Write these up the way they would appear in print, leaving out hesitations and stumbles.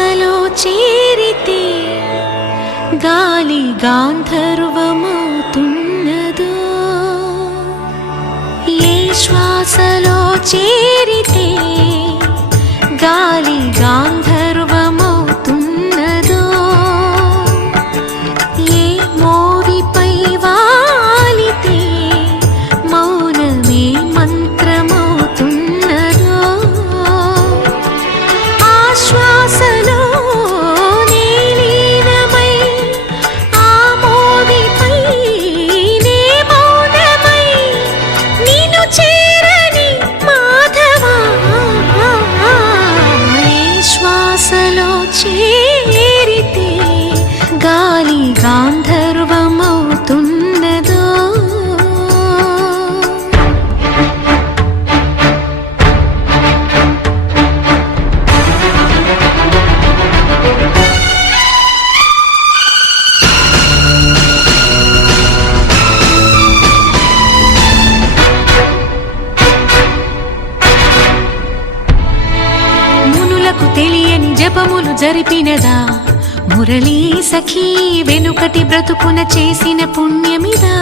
శ్వాసలో చేరితే గాలి గాంధర్వమవుతున్నదో, ఏ శ్వాసలో చేరితే గాలి గాంధర్వమవుతున్నదో, ఏ మోవిపై వాలితే మౌనమే మంత్రమవుతున్నదో, ఆ శ్వాసలో లీనమై ఆ మోవిపై నే మౌనమై నిన్ను చేరని మాధవా, ఏ శ్వాసలో చేరితే గాలి గాంధర్వమవుతున్నదో. మునులకు తెలియని జపములు జరిపినదా, మురళీ సఖీ వెనుకటి బ్రతుకున చేసిన పుణ్యమిదా,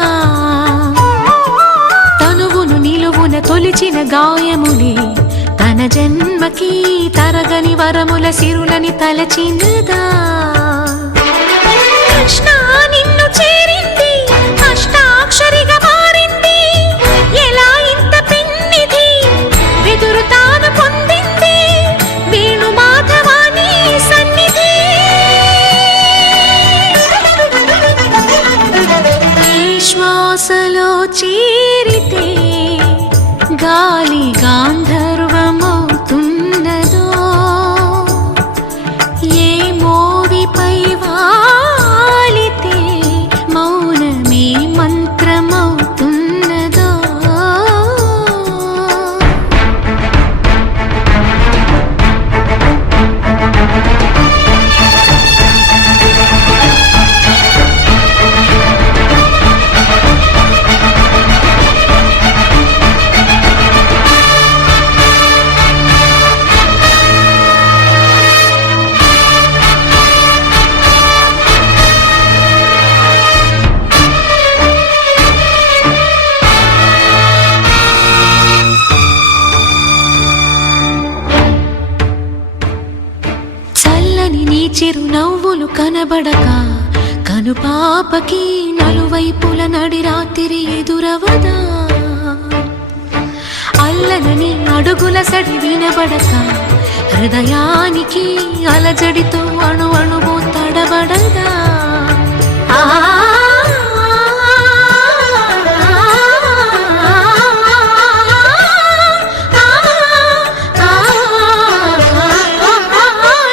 తనువును నిలువున తొలిచిన గాయములే తన జన్మకి తరగని వరముల సిరులని తలచినదా. కృష్ణ నిన్ను చేరింది, అష్టాక్షరిగా మారింది, ఎలా ఇంత పిన్నిది వెదురు తాను పొందింది, వేణు మాధవాని సన్నిధి. ఈ శ్వాసలో చేరితే గాలి గాంధర్వమవుతున్నదో, ఏ మోవిపై వాలితే మౌనమే మంత్రమవుతున్నదో. చల్లని నీ చిరు నవ్వులు కనబడక కనుపాపకి నలువైపుల నడి రాత్రి ఎదురవదా, అల్లనని అడుగుల సడి వినబడక హృదయానికి అలజడితో అణు అణువు తడబడదా.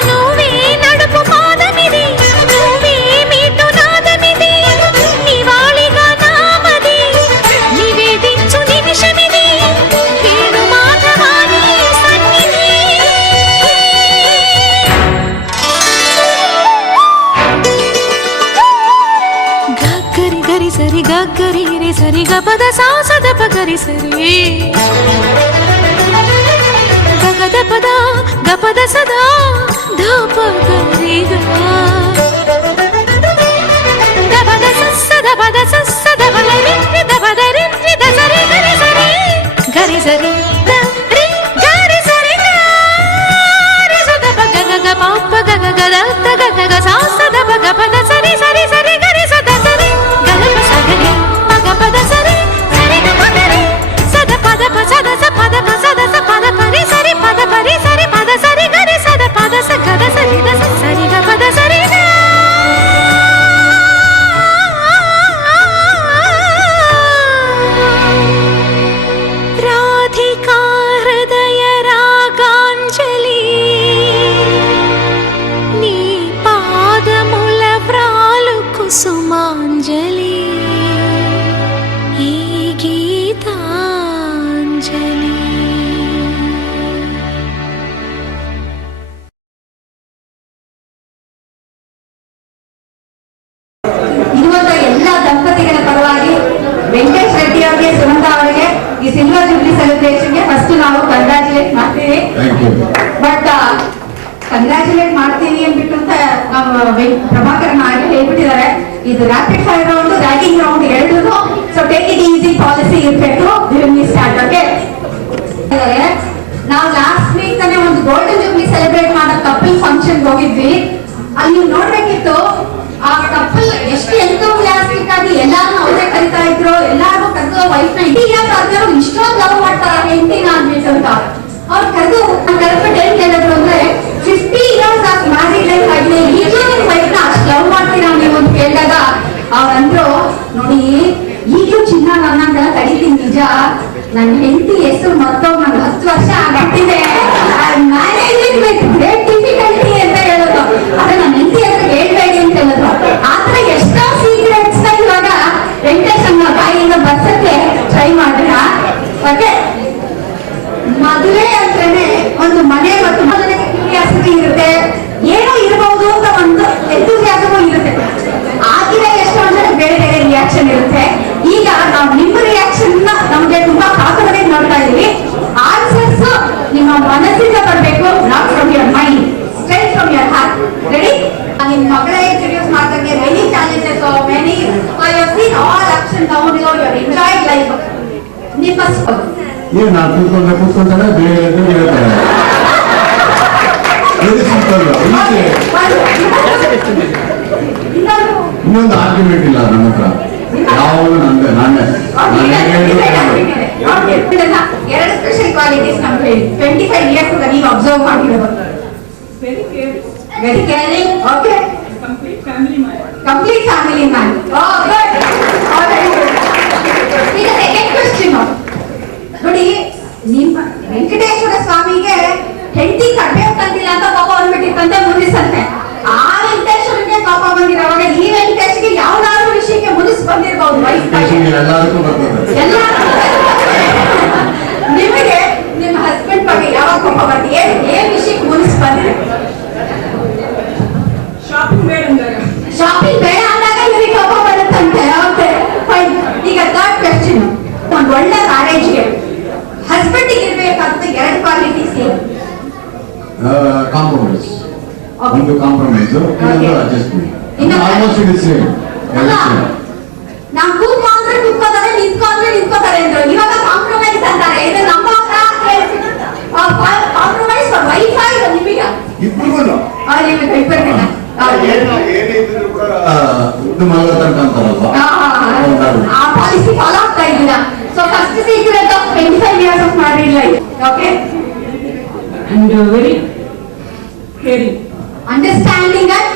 నువ్వే నడుపు పాదమిది, నువ్వే మీటు నాదమిది, నివాళిగా నామది నివేదించు నిమిషమిది, వేణు మాధవాని సన్నిధి. గగ్గరి గరి సరి గగ్గరి రే సరి గపద సాసద పగరి సరి గగద పద గపద సదా ధప గరిగా దపద సస్సద పద సస్సద బల రి దపద రి దసరి గరి సరి గరి సరి ద రి గరి సరి గరి సద పగ గగ పాప గగ గద ద గగ సాసద పగ పద సరి సరి సరి గరి సద సరి గగ సగరి పగ పద సరి సరి గ పద రి సద పద ప సద స పద ప సద స పద పరి సరి పద పరి సరి పద సరి గరి సద పద స గద సరి ద సరి గ పద సరి ద. రాధికా హృదయ రాగాంజలి, నీ పాదముల వ్రాలు కుసుమాంజలి, ఈ గీతాంజలి. ಇರುವಂತ ಎಲ್ಲ ದಂಪತಿಗಳ ಪರವಾಗಿ ವೆಂಕಟೇಶ್ ರೆಡ್ಡಿ ಅವರಿಗೆ, ಸುನಂದ ಅವರಿಗೆ ಈ ಸಿಲ್ವರ್ ಜೂಬ್ಲಿ ಸೆಲೆಬ್ರೇಷನ್ಗೆ ಫಸ್ಟ್ ನಾವು ಕಂಗ್ರಾಚುಲೇಟ್ ಮಾಡ್ತೀವಿ. ಬಟ್ ಕಂಗ್ರಾಚುಲೇಟ್ ಮಾಡ್ತೀನಿ ಅಂದ್ಬಿಟ್ಟು ಅಂತ ಪ್ರಭಾಕರನ್ ಆಗಲೇ ಹೇಳ್ಬಿಟ್ಟಿದ್ದಾರೆ. ಇದು rapid fire round, ragging round ಎರಡೂ. So take it easy policy ಇರಬೇಕು. Start okay. ನಾವು ಲಾಸ್ಟ್ ವೀಕ್ ತಾನೇ ಒಂದು ಗೋಲ್ಡನ್ ಜೂಬ್ಲಿ ಸೆಲೆಬ್ರೇಟ್ ಮಾಡೋ ಕಪಲ್ ಫಂಕ್ಷನ್ ಹೋಗಿದ್ವಿ. ಅಲ್ಲಿ ನೀವು ನೋಡ್ಬೇಕಿತ್ತು ಆ ಕಪಲ್ ಎಷ್ಟು ಎಂಥೂಸಿಯಾಸ್ಟಿಕ್ ಆಗಿ ಎಲ್ಲಾರು ಅವರೇ ಕರಿತಾ ಇದ್ರು. ಎಲ್ಲಾರು ಕರೆದು ವೈಫ್ ನ ಇಡೀ ಇಷ್ಟೊಂದು ಲವ್ ಮಾಡ್ತಾರ ಹೆಂಡತಿನ ಅಂದ್ಬಿಟ್ಟು ಅಂತ ಅವ್ರು ಕರೆದು ಕರೆದ್ಬಿಟ್ಟು ಏನ್ ಹೇಳಿದ್ರು ಅಂದ್ರೆ 50 years ಆಫ್ ಮ್ಯಾರಿಡ್ ಲೈಫ್ ಆಗಿದೆ, ಈಗಲೂ ನಿಮ್ ವೈಫ್ ನ ಅಷ್ಟು ಲವ್ ಮಾಡ್ತೀರಾ ನೀವು ಅಂತ ಕೇಳಿದಾಗ ಅವ್ರಂದ್ರು, ನೋಡಿ ಈಗಲೂ ಚಿನ್ನ ನನ್ನಂಗೆಲ್ಲ ಕಡಿತೀನಿ ನಿಜ, ನನ್ನ ಹೆಂಡತಿ ಹೆಸರು ಮತ್ತೊಬ್ಬ ನಂಗೆ 10 ವರ್ಷ ಆಗ್ಬಿಟ್ಟಿದೆ, ಗ್ರೇಟ್ ಡಿಫಿಕಲ್ಟಿ ಅಂತ ಹೇಳೋದು. ಅದೇ ನನ್ನ ಹೆಂಡತಿ ಹೆಸರು ಹೇಳ್ಬೇಡಿ ಅಂತ ಹೇಳೋದು. ಆತರ ಎಷ್ಟೋ ಸೀಕ್ರೆಟ್ಸ್ ನ ಇವಾಗ ವೆಂಕಟೇಶ್ ಅಮ್ಮ ಬಾಯಿಯಿಂದ ಬರ್ಸಕ್ಕೆ ಟ್ರೈ ಮಾಡಿದ್ರ. ಓಕೆ, ಮದುವೆ ಅಂದ್ರೇನೆ ಒಂದು ಮನೆ ಮತ್ತು ಮೊದಲನೇ ಕ್ಯೂರಿಯಾಸಿಟಿ ಇರುತ್ತೆ, ಏನೋ ಇರಬಹುದು ಅಂತ ಒಂದು ಎಂಥೂಸಿಯಾಸಮು ಇರುತ್ತೆ. ಆಗಿನ ಎಷ್ಟೊಂದು ಜನ ಬೇರೆ ಬೇರೆ ರಿಯಾಕ್ಷನ್ ಇರುತ್ತೆ. ಈಗ ನಾವು ನಿಮ್ಮ ರಿಯಾಕ್ಷನ್ ನಮ್ಗೆ ತುಂಬಾ ಕಾತುರವಾಗಿ ನೋಡ್ತಾ ಇದೀವಿ. ಆನ್ಸರ್ಸ್ ನಿಮ್ಮ ಮನಸ್ಸಿಂದ ಬರಬೇಕು, not from your mind, straight from your heart. Ready? ನಿಮ್ಮ ಮಗಳೇ ಇಂಟ್ರೊಡ್ಯೂಸ್ ಮಾಡ್ದಂಗೆ many challenges, many I have seen all ups and downs, you have enjoyed life. ನಿಮ್ಮ ನೀವು ನಾನು ಕೂತ್ಕೊಂಡ್ರೆ ಬೇರೆ ಹೇಳ್ತಾರೆ. ಇನ್ನೊಂದು ಆರ್ಗ್ಯುಮೆಂಟ್ ಇಲ್ಲ ನನ್ನ ಹತ್ರ, ಯಾವಾಗಲೂ ನಾನೇ 2 ಸ್ಪೆಷಲ್ ಕ್ವಾಲಿಟೀಸ್ ನಮ್ಗೆ 25 years ನೀವು ಅಬ್ಸರ್ವ್ ಮಾಡಿರೋದು. Very caring, okay, complete family man. ಈಗ ಸೆಕೆಂಡ್ ಕ್ವೆಶ್ಚನ್ ನೋಡಿ, ನಿಮ್ಮ ವೆಂಕಟೇಶ್ವರ ಸ್ವಾಮಿಗೆ ಹೆಂಡತಿ ಕಡಿಮೆ ತಂದಿಲ್ಲ ಅಂತ ಪಾಪ ಅಂದ್ಬಿಟ್ಟಿತ್ತಂತೆ ಮುನಿಸಂತೆ. ಆ ವೆಂಕಟೇಶ್ವರಕ್ಕೆ ಪಾಪ ಬಂದಿರೋವಾಗ ಈ ವೆಂಕಟೇಶ್ಗೆ ಯಾವ್ದಾದ್ರು ವಿಷಯಕ್ಕೆ ಮುನಿಸ್ ಬಂದಿರಬಹುದು. ನಿಮಗೆ ನಿಮ್ಮ ಹಸ್ಬೆಂಡ್ ಬಗ್ಗೆ ಯಾವಾಗ ಕೋಪ ಬರ್ತೀವಿ? ಏನ್ ವಿಷಯಕ್ಕೆ ಮುನಿಸ್ ಬಂದಿದೆ? ಶಾಪಿಂಗ್ ಬೇಡ ಅಂದಾಗ ಇವರಿಗೆ ಕೋಪ ಬರುತ್ತಂತೆ. Okay fine. ಈಗ ಥರ್ಡ್ ಕ್ವೆಶ್ಚನ್, ಒಂದು ಒಳ್ಳೆ ಮ್ಯಾರೇಜ್ಗೆ ಹಸ್ಬೆಂಡ್ ಇರಬೇಕಾದ 2 ಕ್ವಾಲಿಟೀಸ್ ಏನು? ಕಾಂಪ್ರಮೈಸ್. ಒಂದು ಕಾಂಪ್ರಮೈಸ್, ಇನ್ನೊಂದು adjustment. Almost it is same. ನಾವು ಕೂತ್ಕೊಂಡ್ರೆ ಕೂತ್ಕೋತಾರೆ, ನಿಂತ್ಕೊಂಡ್ರೆ ನಿಂತ್ಕೋತಾರೆ ಅಂದ್ರು. ಇವಾಗ ಕಾಂಪ್ರಮೈಸ್ ಅಂತಾರೆ. ಇದು ನಮ್ಮ ಕಾಂಪ್ರಮೈಸ್ ವೈಫೈ ನಿಮಗೆ ಇಬ್ಬರಿಗೂ ನಿಮಗೆ ಇಬ್ಬರಿಗಿಲ್ಲ ಆ ಪಾಲಿಸಿ ಫಾಲೋ ಆಗ್ತಾ ಇದ್ದೀರಾ. So first secret of 25 years of married life, okay, and very caring, understanding and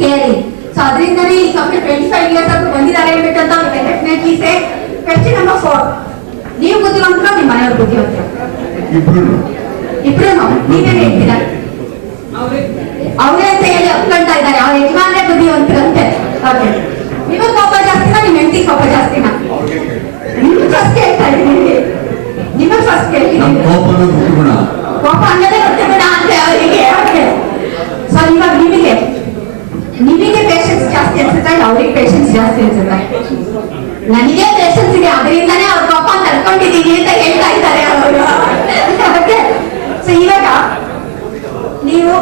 caring. So ಅದರಿಂದನೇ ಈ ಕಪ್ಪೆ 25 years ಅಂತ ಬಂದಿದ್ದಾರೆ ಅಂತ ಡೆಫಿನೆಟ್ಲಿ ಸೇ. ಕ್ವೆಶ್ಚನ್ ನಂಬರ್ 4, ನೀವು ಬುದ್ಧಿವಂತರು, ನಿಮ್ಮ ಮನೆಯವರು ಬುದ್ಧಿವಂತರು? ಇಬ್ರು ನೀವೇನು ಹೇಳ್ತೀರಾ? ಅವರೇ ಅಂತ ಹೇಳಿ ಒಪ್ಕೊಳ್ತಾ ಇದ್ದಾರೆ. ಅವ್ರ ಯಜಮಾನ್ರೆ ಬುದ್ಧಿವಂತರಂತೆ. ಓಕೆ, ನಿಮಗೆ ಕೋಪ ಜಾಸ್ತಿನಾ, ನಿಮ್ಮ ಹೆಂಡತಿ ಕೋಪ ಜಾಸ್ತಿನಾ? ನಿಮ್ಗೆ ಫಸ್ಟ್ ಹೇಳ್ತಾ ಇದ್ದೀನಿ, ನಿಮಗೆ ಫಸ್ಟ್ ಹೇಳ್ತೀನಿ. ಕೋಪ ಅನ್ನೋದೇ ಗೊತ್ತಿಬಿಡ ಅಂತ ಅವರಿಗೆ. ಓಕೆ, ಸೊ ಇವಾಗ ನಿಮಗೆ ಪೇಷನ್ಸ್ ಜಾಸ್ತಿ ಅನ್ಸುತ್ತಾ, ಅವ್ರಿಗೆ ಪೇಷನ್ಸ್ ಜಾಸ್ತಿ ಅನ್ಸುತ್ತಾ? ನನಗೆ ಪೇಷನ್ಸ್ ಇದೆ, ಅದರಿಂದಾನೇ ಅವ್ರ ಕೋಪ ತಡ್ಕೊಂಡಿದ್ದೀನಿ ಅಂತ ಹೇಳ್ತಾ ಇದ್ದಾರೆ ಅವರು. ಓಕೆ, ಸೊ ಇವಾಗ ನೀವು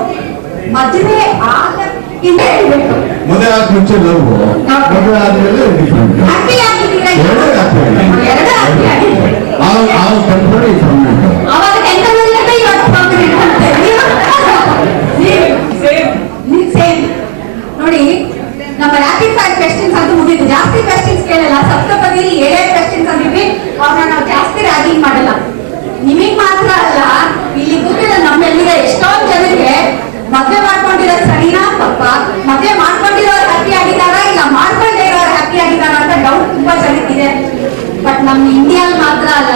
ಮದುವೆ ಆಗಕ್ಕಿಂತ ಹೇಳ್ಬೇಕು, ಮದುವೆ ಆಗ ಮುಂಚೆ ಲವ್, ಮದುವೆ ಆದ್ಮೇಲೆ ಡಿಫ್ರೆಂಟ್. ಹ್ಯಾಪಿ ಆಗಿದ್ದೀರಾ? ಎರಡು ಹ್ಯಾಪಿ ಆಗಿದ್ದೀರಿ. ಅವಾಗ ಟೆನ್ಷನ್ ಇವಾಗ ಪರ್ಮನೆಂಟ್ ಅಂತ ಸೇಮ್. ನೋಡಿ, ನಮ್ಮ ರ್ಯಾಪಿಡ್ ಫೈರ್ ಕ್ವೆಶ್ಚನ್ಸ್ ಅಂತೂ ಮುಗಿದು. ಜಾಸ್ತಿ ಕ್ವೆಶ್ಚನ್ಸ್ ಕೇಳಲ್ಲ. ಸಪ್ತಪದಿಯಲ್ಲಿ 7 ಕ್ವೆಶ್ಚನ್ಸ್ ಅಂದಿದ್ವಿ, ಅವ್ರನ್ನ ನಾವು ಜಾಸ್ತಿ ರ್ಯಾಗಿಂಗ್ ಮಾಡಲ್ಲ. ನಿಮಗ್ ಮಾತ್ರ ಅಲ್ಲ, ಇಲ್ಲಿ ಕೂತಿರೋ ನಮ್ಮೆಲ್ಲಿಗೆ ಎಷ್ಟೊಂದು ಜನರಿಗೆ ಮದುವೆ ಮಾಡ್ಕೊಂಡಿರೋದು ಸರಿನಾ ತಪ್ಪ, ಮದುವೆ ಮಾಡ್ಕೊಂಡಿರೋರು ಹ್ಯಾಪಿ ಆಗಿದಾರ ಇಲ್ಲ ಮಾಡ್ಕೊಂಡೇ ಇರೋರು ಹ್ಯಾಪಿ ಆಗಿದಾರ ಅಂತ ಡೌಟ್ ತುಂಬಾ ಜನಕ್ಕಿದೆ. ಬಟ್ ನಮ್ಮ ಇಂಡಿಯಾ ಮಾತ್ರ ಅಲ್ಲ,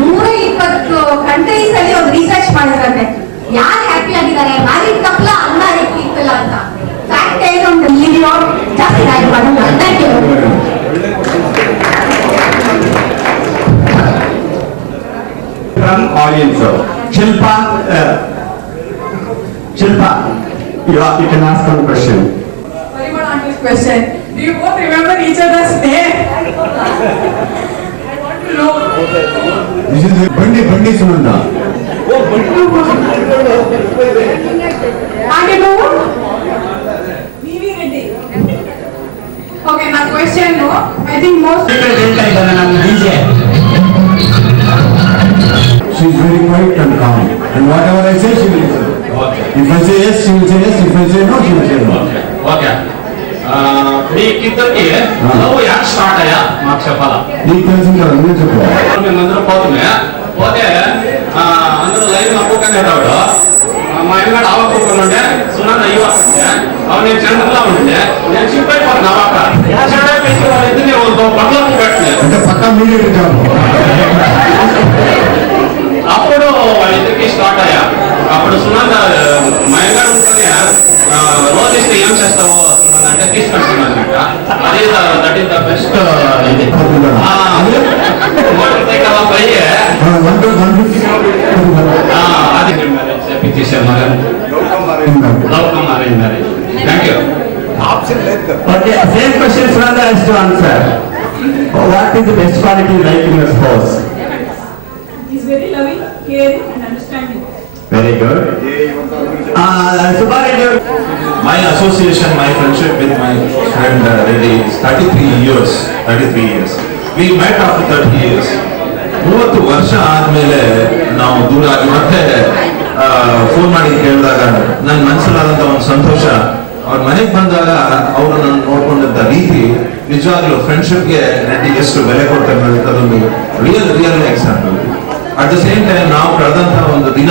120 ಕಂಟ್ರೀಸ್ ಅಲ್ಲಿ ಒಂದು ರಿಸರ್ಚ್ ಮಾಡಿದ್ರಂತೆ, ಯಾರು ಹ್ಯಾಪಿ ಆಗಿದ್ದಾರೆ, ಮ್ಯಾರಿಡ್ ಕಪಲ್ ಅನ್ಮ್ಯಾರಿಡ್ ಪೀಪಲ್ ಅಂತ. ಫ್ಯಾಕ್ಟ್ ಏನು ಅಂತ ಇಲ್ಲಿ ಜಾಸ್ತಿ ರ್ಯಾಗ್ ಮಾಡಲ್ಲ. Thank you. Audience. Shilpa, you can ask one question. Parimal aunty's question. Do you both remember each other's name? I want to know. This is Bandi Sumanda. ಹಾಗೆ ನೀವು ನೀವೇ Reddy. Okay, ನನ್ನ ಕ್ವೆಶ್ಚನ್ ಐ ಥಿಂಕ್ ಮೋಸ್ಟ್ ಹೇಳ್ತಾ ಇದ್ದಾನೆ ನಮ್ಮ DJ. She's very quiet and calm. And whatever I say, she will listen. Okay. If I say yes, she will say yes. If I say no, she will say no. Okay మీకిద్దరికి love యాక్ start అయ్యా మాకు చెప్పాలా నీకు తెలిసింది కదా, నువ్వే చెప్పు. మేమందరం పోతుమే పోతే అందరూ లైవ్ నవ్వుకునేటప్పుడు మా ఇంట్లో ఆవ కూర్చొని ఉంటే సునాన్న అయ్యో అంటే అవి నేను చంద్రలా ఉంటే నేను షిప్ అయిపోతున్నా అవాక షిప్ అయిపోయి వాళ్ళిద్దరిని పట్లకు పెట్టినా అంటే పక్కా మీడియట్ జాబ్. అప్పుడు వాళ్ళిద్దరికి స్టార్ట్ అయ్యా. అప్పుడు సునంద మయంగాడు ఉంటుంది రోజు ఇస్తే ఏం చేస్తావు సునంద అంటే తీసుకుంటున్నానంట. అది దట్ ఈస్ ద బెస్ట్ ఇది కదా పోయి అది చేపించేసారు మరి love come arrange marriage. Thank you. Okay, same question Sunanda has to answer. What is the best quality you like in your spouse? is very loving, caring and understanding. Very good. Subhareddy. My association, my friendship with my friend Reddy is 33 years. 33 years. We met after 30 years. 30 ವರ್ಷ ಆದ್ಮೇಲೆ ನಾವು ದೂರ ಆಗಿ ಮತ್ತೆ phone ಮಾಡಿ ಕೇಳಿದಾಗ ನನ್ನ ಮನಸ್ಸಲ್ಲಾದಂತ ಒಂದು ಸಂತೋಷ, ಅವ್ರ ಮನೆಗೆ ಬಂದಾಗ ಅವರು ನನ್ನ ನೋಡ್ಕೊಂಡಿದ್ದ ರೀತಿ ನಿಜವಾಗ್ಲೂ ಫ್ರೆಂಡ್ಶಿಪ್ಗೆ ರೆಡ್ಡಿ ಎಷ್ಟು ಬೆಲೆ ಕೊಡ್ತಾರೆ ಅನ್ನೋದೊಂದು real example. At the same time ನಾವು ಕಳೆದಂತ ಒಂದು ದಿನ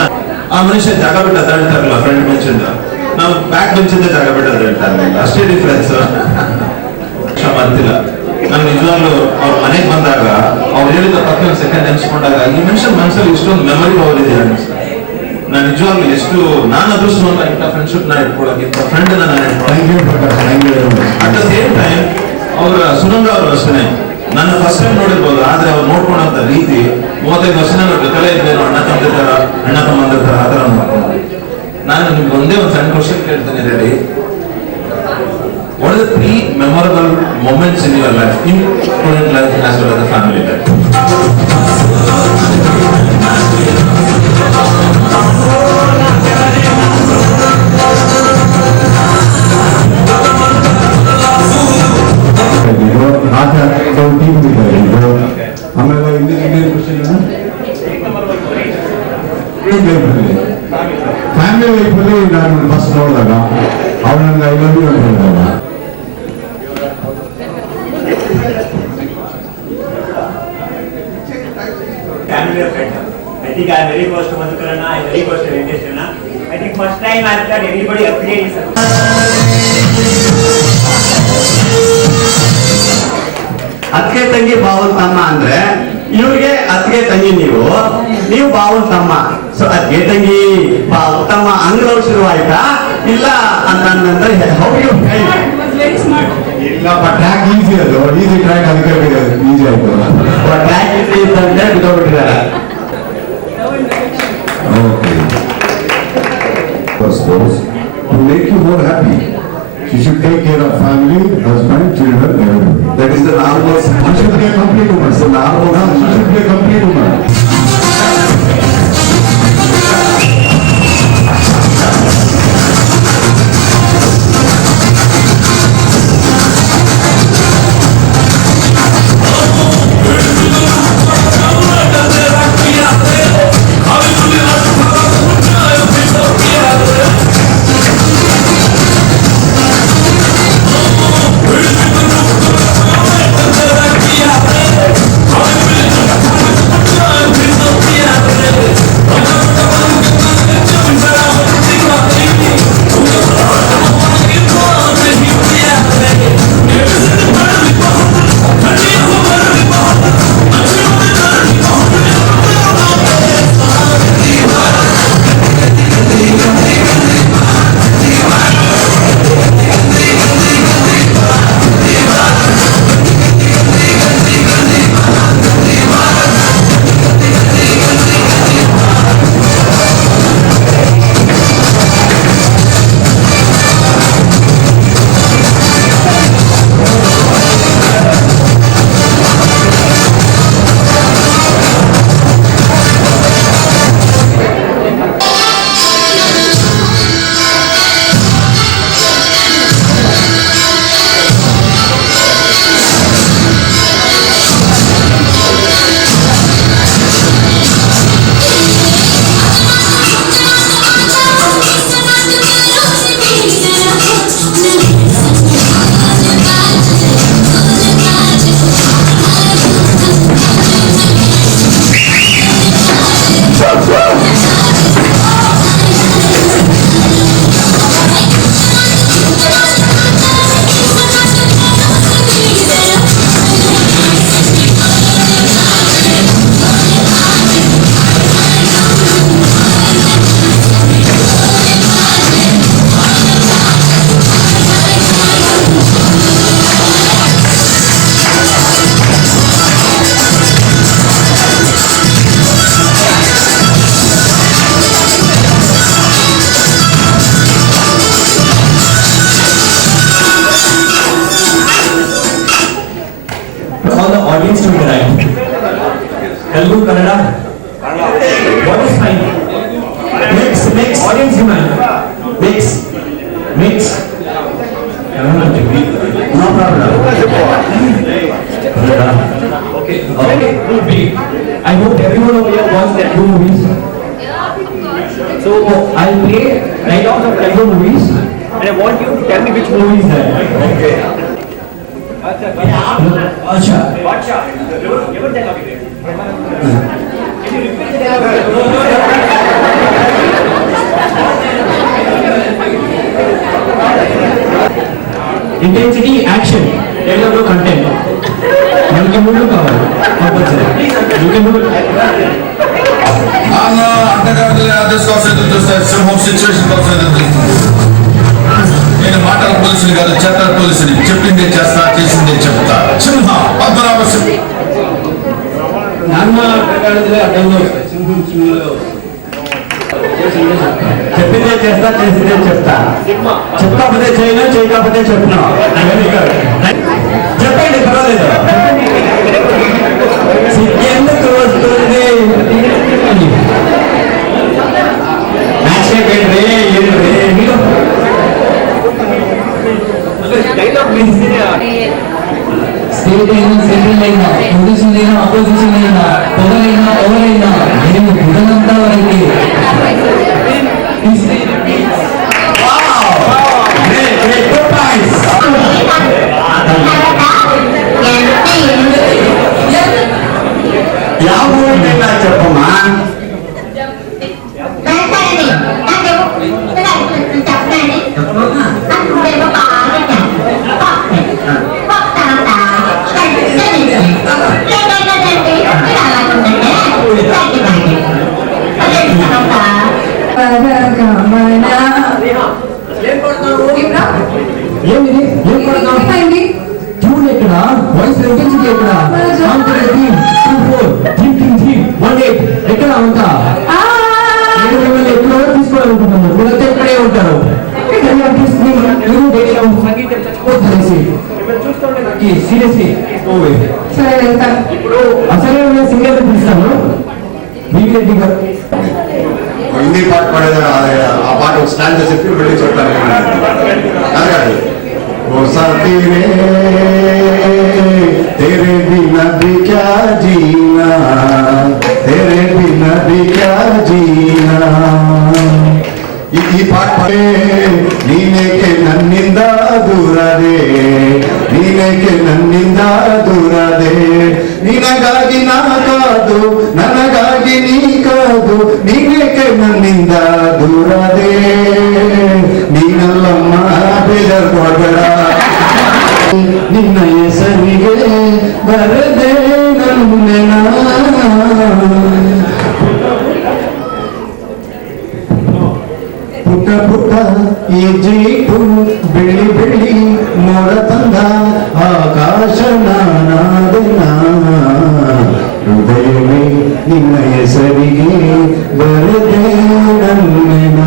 ಆ ಮನುಷ್ಯ ಜಾಗ ಬಿಟ್ಟು ಅದಾಡ್ತಾರಲ್ಲ ಫ್ರಂಟ್ ಬೆಂಚಿಂದ, ನಾವು ಬ್ಯಾಕ್ ಬೆಂಚಿಂದ ಜಾಗ ಬಿಟ್ಟು ಅದಾಡ್ತಾ ಇರಲಿಲ್ಲ. ಅಷ್ಟೇ ಡಿಫ್ರೆನ್ಸ್. ಮರ್ತಿಲ್ಲ. ನಾನು ನಿಜವಾಗ್ಲೂ ಅವ್ರ ಮನೆಗೆ ಬಂದಾಗ ಅವ್ರು ಹೇಳಿದ ಪಕ್ಕ ಒಂದು ಸೆಕೆಂಡ್ ನೆನ್ಸ್ಕೊಂಡಾಗ ಈ ಮನುಷ್ಯನ ಮನಸ್ಸಲ್ಲಿ ಇಷ್ಟೊಂದು ಮೆಮೊರಿ ಪವರ್ ಇದೆ ಅನ್ಸುತ್ತೆ. ನಾನು ನಿಜವಾಗ್ಲೂ ಎಷ್ಟು ನಾನು ಅದೃಷ್ಟವಂತ ಇಂಥ ಫ್ರೆಂಡ್ಶಿಪ್ ನ ಇಟ್ಕೊಳ್ಳೋಕೆ, ಇಂಥ ಫ್ರೆಂಡ್ ನಾನು Thank you, Prakash. Thank you very much. At the same time ಅವರ ಸುನಂದ ಅವರು ಅಷ್ಟೇ ನನ್ನ ಫಸ್ಟ್ ಟೈಮ್ ನೋಡಿರ್ಬೋದು, ಆದ್ರೆ ಅವ್ರು ನೋಡ್ಕೊಂಡಂತ ರೀತಿ 35 ವರ್ಷ ನನ್ನ ಜೊತೆಲೇ ಇದ್ದೇನು, ಅಣ್ಣ ತಮ್ಮಂದಿರ್ತಾರ ಆ ತರ ನೋಡ್ಕೊಂಡು. ನಾನು ನಿಮ್ಗೆ ಒಂದೇ ಒಂದು ಸಣ್ಣ ಕ್ವಶನ್ ಕೇಳ್ತೇನೆ ready. What are the 3 memorable moments in your life, in student life as well as the family life? ಆಮೇಲೆ ಇನ್ನೇನು ಕ್ವಶನ್ ಫ್ಯಾಮಿಲಿ ಲೈಫಲ್ಲಿ ನಾನು ಫಸ್ಟ್ ನೋಡಿದಾಗ ಅವ್ರು ನನಗೆ ಐ ಲವ್ ಯು ಅಂತ ಹೇಳಿದಾಗ family or friend. I think I am very close to Madhukarana, I am very close to Venkateshwarana. I think first time I thought everybody appreciates him. ಅತ್ತಿಗೆ ತಂಗಿ ಬಾವನ್ ತಮ್ಮ ಅಂದ್ರೆ ಇವ್ರಿಗೆ ಅತ್ತಿಗೆ ತಂಗಿ ನೀವು ಬಾವನ್ ತಮ್ಮ. ಸೊ ಅತ್ತಿಗೆ ತಂಗಿ ಬಾವನ್ ತಮ್ಮ ಅಂಗ್ಲವ್ ಶುರುವಾಯ್ತಾ ಇಲ್ಲ ಅಂತಂದ್ರೆ how you It was very smart. ಇಲ್ಲ ಟ್ರ್ಯಾಕ್ ಈಸಿ, ಅದು ಈಸಿ ಟ್ರ್ಯಾಕ್, ಅದಕ್ಕೆ ಈಸಿ ಆಯ್ತು. ಟ್ರ್ಯಾಕ್ ಇದ್ದಂತೆ ಬಿದ್ದೋಗ್ಬಿಟ್ಟಿದ್ದಾರೆ. Okay. Suppose to make you more happy, she should take care of family, husband, children, everything. That is the normal. She should be a complete woman. So normal. She should be a complete woman. Telugu, Kannada. What is fine? Mix. Audience demand. Mix. No problem. Okay. I hope everyone over here wants Telugu movies. So I'll play dialogues of Telugu movies, and I want you to tell me which movie is that. Okay. Acha. Your dialogue. Can you repeat the dialogue? Intensity, action, dialogue, content. మనకి ముందు కావాలి compulsory అంతగానే address కోసం ఎదురు చూస్తారు సింహం situation కోసం ఎదురు చూస్తుంది నేను మాటల పోలీసుని కాదు చట్ట పోలీసుని చెప్పిందే చేస్తా చేసిందే చెప్తా సింహ పద్మనాభం నాన్న అడ్డంగా సింహం చెప్పిందే చేస్తా చేసిందే చెప్తా చెప్పకపోతే చేయను చేయకపోతే చెప్తున్నా చెప్పండి పర్వాలేదు ఎందుకు వస్తుంది స్టేట్ అయినా సెంట్రల్ అయినా పొజిషన్ అయినా అపోజిషన్ అయినా పొగలైనా ఎవరైనా నేను బుధనంతా వరకు ಯಾವ ಊರಿನ చెప్పమ్మా ఏమిది ఏం పడతాం ట్యూన్ ఎక్కడ వాయిస్ ఇంటెన్సిటీ ఎక్కడ ఎక్కడ అంతా ఎక్కడో తీసుకోవాలనుకుంటున్నాను మీరంతా ఇక్కడే ఉంటారు సీరియస్లీ సరే వెళ్తాను. ఇప్పుడు అసలు సింగర్ పిలుస్తాను రెడ్డి గారు హిందీ పాట పడేది ఆ పాట స్టాండ్ చెప్పి వెళ్ళి చెప్తాను అది కాదు ఓ సాథీ రే तेरे बिना भी क्या जीना तेरे बिना भी क्या जीना ಈ ಪಾಠ ನೀನೇಕೆ ನನ್ನಿಂದ ದೂರದೆ ನೀನೇಕೆ ನನ್ನಿಂದ ದೂರದೆ ನಿನಗಾಗಿ ನಾ ಕಾದು ನನಗಾಗಿ ನೀ ಕಾದು ನೀನೇಕೆ ನನ್ನಿಂದ ದೂರದೆ ನೀನಲ್ಲಮ್ಮ ಬೇಜಾರು ಕೊಡಬೇಡ ನಿನ್ನ ಹೆಸರಿಗೆ ಬರದೆ ನನ್ನೆನ ಪುಟ್ಟ ಪುಟ್ಟ ಈ ಜೀಪು ಬೆಳಿ ಬೆಳಿ ಮೋಡ ತಂದ ಆಕಾಶ ನಾನಾದನ ಹೃದಯವೇ ನಿನ್ನ ಹೆಸರಿಗೆ ಬರದೆ ನನ್ನೆನ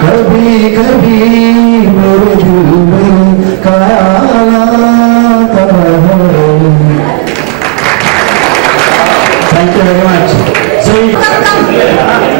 कभी कभी मेरे दिल में काला Thank you very much.